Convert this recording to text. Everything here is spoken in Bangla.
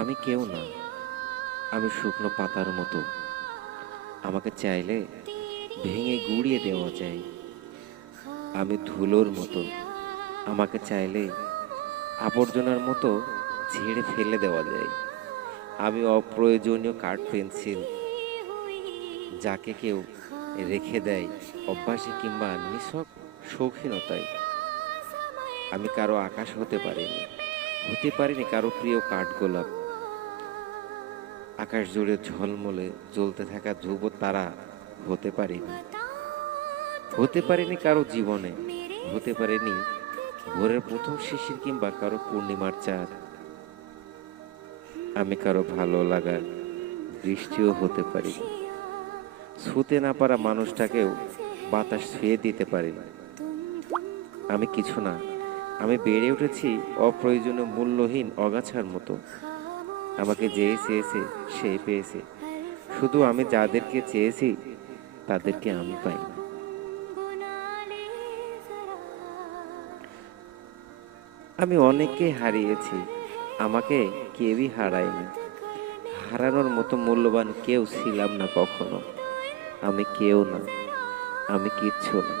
আমি কেউ না, আমি শুকনো পাতার মতো। আমাকে চাইলে ভেঙে গুঁড়িয়ে দেওয়া যায়। আমি ধুলোর মতো, আমাকে চাইলে আবর্জনার মতো ঝেড়ে ফেলে দেওয়া যায়। আমি অপ্রয়োজনীয় কাঠ পেন্সিল, যাকে কেউ রেখে দেয় অভ্যাসে কিংবা নিছক শৌখিনতায়। আমি কারো আকাশ হতে পারিনি কারো প্রিয় কাঠগোলাপ। আকাশ জুড়ে ঝলমলে জ্বলতে থাকা ধ্রুব তারা হতে পারিনি। হতে পারিনি কারো জীবনে, হতে পারিনি ভোরের প্রথম শিশির কিংবা কারো পূর্ণিমার চাঁদ। আমি কারো ভালো লাগার বৃষ্টিও হতে পারিনি। ছুঁতে না পারা মানুষটাকেও বাতাস ছুঁয়ে দিতে পারিনি। আমি কিছু না, আমি বেড়ে উঠেছি অপ্রয়োজনীয় মূল্যহীন অগাছার মতো। আমাকে যে চেয়েছে সে পেয়েছে, শুধু আমি যাদেরকে চেয়েছি তাদেরকে আমি পাইনি। আমি অনেককে হারিয়েছি, আমাকে কেউই হারায়নি। হারানোর মতো মূল্যবান কেউ ছিলাম না কখনো। আমি কেউ না, আমি কিচ্ছু না।